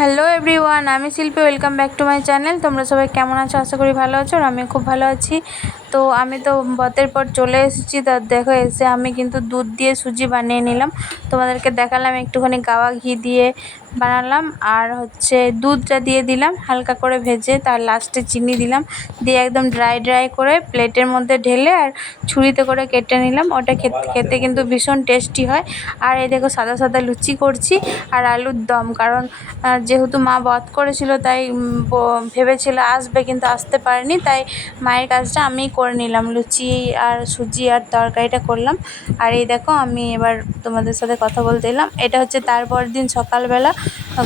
Hello everyone, আমি শিল্পী। Welcome back to my channel. তোমরা সবাই কেমন আছো? আশা করি ভালো আছো। আর আমি খুব ভালো আছি। তো আমি তো বতের পর চলে এসেছি। তা দেখো, এসে আমি কিন্তু দুধ দিয়ে সুজি বানিয়ে নিলাম। তোমাদেরকে দেখালাম একটুখানি গাওয়া ঘি দিয়ে বানালাম। আর দুধটা দিয়ে দিলাম হালকা করে ভেজে, তার লাস্টে চিনি দিলাম, দিয়ে একদম ড্রাই করে প্লেটের মধ্যে ঢেলে আর ছুরিতে করে কেটে নিলাম। ওটা খেতে কিন্তু ভীষণ টেস্টি হয়। আর এই দেখো, সাদা সাদা লুচি করছি আর আলুর দম। কারণ যেহেতু মা বধ করেছিল, তাই ভেবেছিল আসবে, কিন্তু আসতে পারেনি। তাই মায়ের কাজটা আমিই করে নিলাম, লুচি আর সুজি আর তরকারিটা করলাম। আর এই দেখো, আমি এবার তোমাদের সাথে কথা বলতে এলাম। এটা হচ্ছে তারপর দিন সকালবেলা।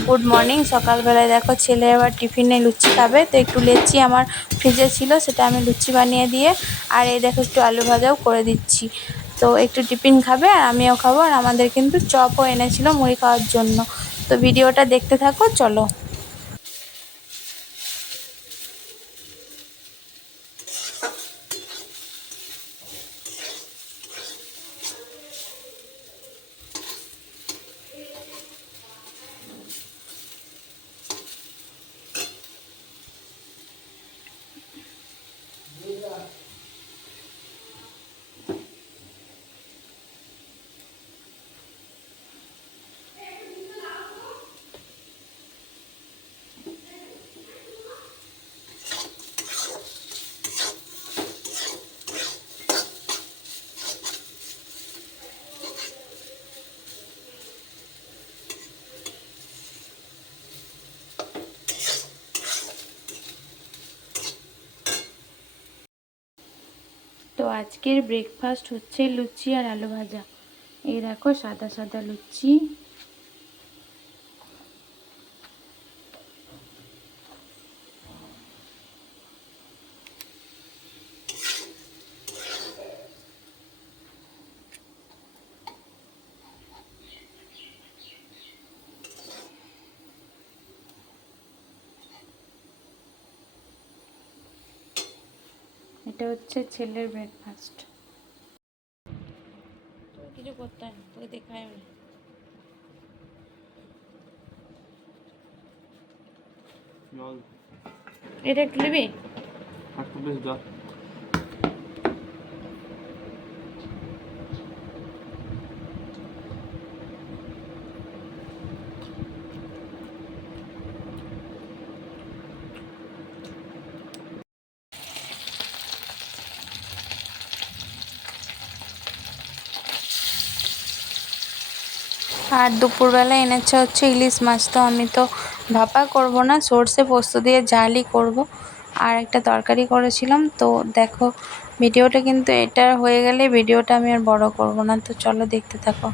Good morning. সকালবেলায় দেখো, ছেলে এবার টিফিনে লুচি খাবে, তো একটু লেচি আমার ফ্রিজে ছিল, সেটা আমি লুচি বানিয়ে দিয়ে, আর এই দেখো একটু আলু ভাজাও করে দিচ্ছি। তো একটু টিফিন খাবে আর আমিও খাবো। আর আমাদের কিন্তু চপও এনেছিল মুড়ি খাওয়ার জন্য। তো ভিডিওটা দেখতে থাকো, চলো। তো আজকের ব্রেকফাস্ট হচ্ছে লুচি আর আলু ভাজা। এই দেখো, সাদা সাদা লুচি। এটা হচ্ছে ছেলের ব্রেকফাস্ট। কিছু করতে হয় না, তোকে দেখায় না। এটা একটু নিবি? আর দুপুরবেলা এনেছে হচ্ছে ইলিশ মাছ। তো আমি তো ভাপা করব না, সর্ষে পোস্ত দিয়ে ঝালই করব। আর একটা তরকারি করেছিলাম। তো দেখো, ভিডিওটা কিন্তু এটা হয়ে গেলে ভিডিওটা আমি আর বড় করব না। তো চলো, দেখতে থাকো।